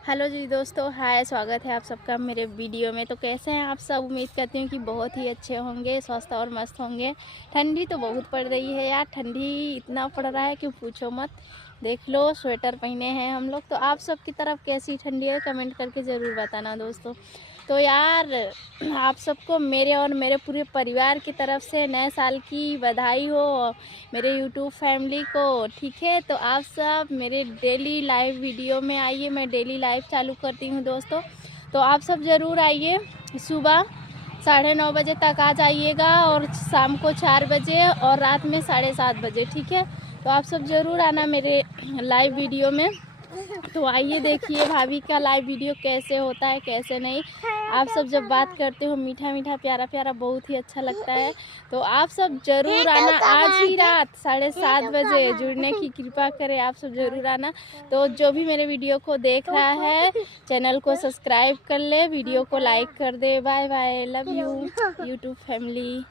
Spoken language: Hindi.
हेलो जी दोस्तों, हाय, स्वागत है आप सबका मेरे वीडियो में। तो कैसे हैं आप सब? उम्मीद करती हूँ कि बहुत ही अच्छे होंगे, स्वस्थ और मस्त होंगे। ठंडी तो बहुत पड़ रही है यार, ठंडी इतना पड़ रहा है कि पूछो मत। देख लो, स्वेटर पहने हैं हम लोग। तो आप सब की तरफ कैसी ठंडी है, कमेंट करके ज़रूर बताना दोस्तों। तो यार, आप सबको मेरे और मेरे पूरे परिवार की तरफ से नए साल की बधाई हो, मेरे यूट्यूब फैमिली को। ठीक है, तो आप सब मेरे डेली लाइव वीडियो में आइए। मैं डेली लाइव चालू करती हूँ दोस्तों, तो आप सब ज़रूर आइए। सुबह 9:30 बजे तक आ जाइएगा, और शाम को 4 बजे, और रात में 7:30 बजे। ठीक है, तो आप सब ज़रूर आना मेरे लाइव वीडियो में। तो आइए देखिए भाभी का लाइव वीडियो कैसे होता है, कैसे नहीं। आप सब जब बात करते हो मीठा मीठा प्यारा प्यारा, बहुत ही अच्छा लगता है। तो आप सब जरूर आना। आज ही रात 7:30 बजे जुड़ने की कृपा करें, आप सब जरूर आना। तो जो भी मेरे वीडियो को देख रहा है, चैनल को सब्सक्राइब कर ले, वीडियो को लाइक कर दे। Bye bye, love you YouTube family.